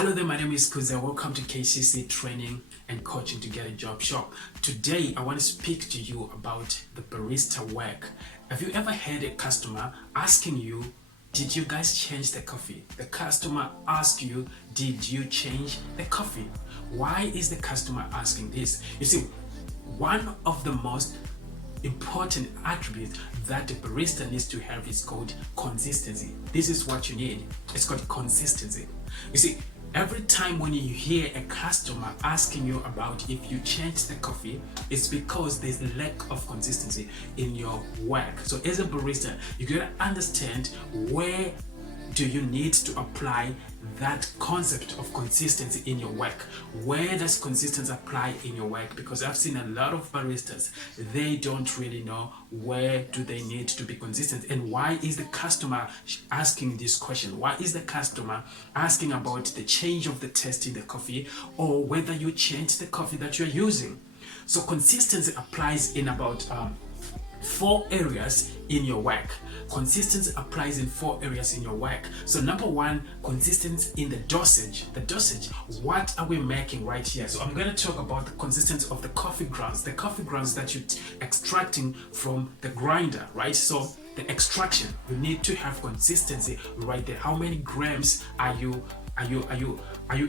Hello there, my name is Kuza. Welcome to KCC Training and Coaching to Get a Job Shop. Today, I want to speak to you about the barista work. Have you ever had a customer asking you, did you guys change the coffee? The customer asks you, did you change the coffee? Why is the customer asking this? You see, one of the most important attributes that the barista needs to have is called consistency. This is what you need. It's called consistency. You see, every time when you hear a customer asking you about if you change the coffee, it's because there's a lack of consistency in your work. So as a barista, you gotta understand where do you need to apply that concept of consistency in your work. Where does consistency apply in your work? Because I've seen a lot of baristas, they don't really know where do they need to be consistent, and why is the customer asking this question? Why is the customer asking about the change of the taste in the coffee, or whether you change the coffee that you're using? So consistency applies in about 4 areas in your work. Consistency applies in 4 areas in your work. So number 1, consistency in the dosage. The dosage, what are we making right here? So I'm going to talk about the consistency of the coffee grounds. The coffee grounds that you're extracting from the grinder, right? So the extraction, you need to have consistency right there. How many grams are you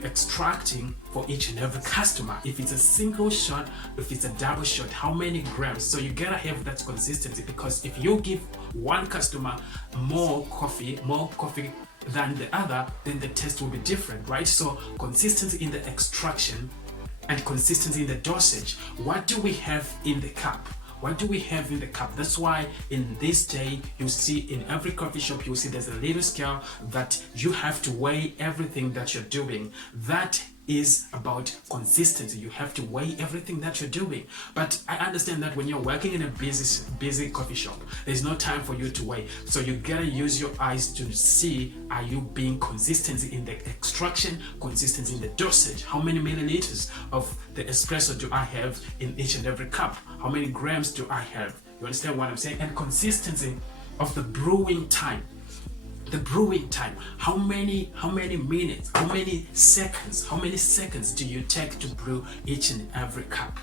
extracting for each and every customer? If it's a single shot, if it's a double shot, how many grams? So you gotta have that consistency, because if you give one customer more coffee than the other, then the taste will be different, right? So consistency in the extraction and consistency in the dosage. What do we have in the cup? What do we have in the cup? That's why in this day, you see in every coffee shop, you see there's a little scale that you have to weigh everything that you're doing. That is about consistency. You have to weigh everything that you're doing. But I understand that when you're working in a busy coffee shop, there's no time for you to weigh. So you gotta use your eyes to see, are you being consistent in the extraction, consistency in the dosage? How many milliliters of the espresso do I have in each and every cup? How many grams do I have? You understand what I'm saying? And consistency of the brewing time. The brewing time, how many minutes, how many seconds do you take to brew each and every cup?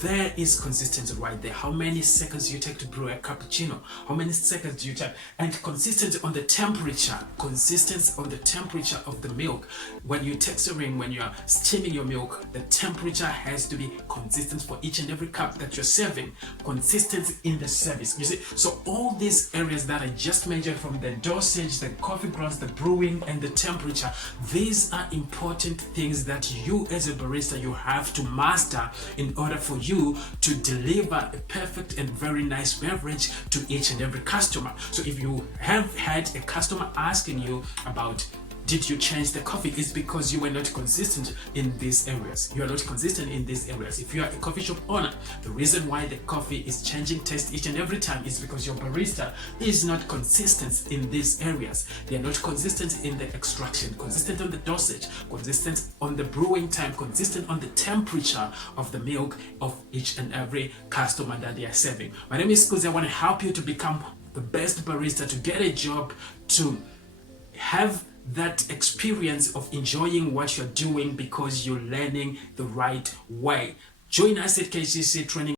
There is consistency right there. How many seconds do you take to brew a cappuccino? How many seconds do you take? And consistency on the temperature. Consistency on the temperature of the milk. When you're texturing, when you're steaming your milk, the temperature has to be consistent for each and every cup that you're serving. Consistency in the service. You see, so all these areas that I just mentioned, from the dosage, the coffee grounds, the brewing, and the temperature, these are important things that you as a barista, you have to master in order for you to deliver a perfect and very nice beverage to each and every customer. So if you have had a customer asking you about, did you change the coffee? It's because you were not consistent in these areas. You are not consistent in these areas. If you are a coffee shop owner, the reason why the coffee is changing taste each and every time is because your barista is not consistent in these areas. They are not consistent in the extraction, consistent on the dosage, consistent on the brewing time, consistent on the temperature of the milk of each and every customer that they are serving. My name is Kuzi. I want to help you to become the best barista, to get a job, to have that experience of enjoying what you're doing because you're learning the right way. Join us at KCC Training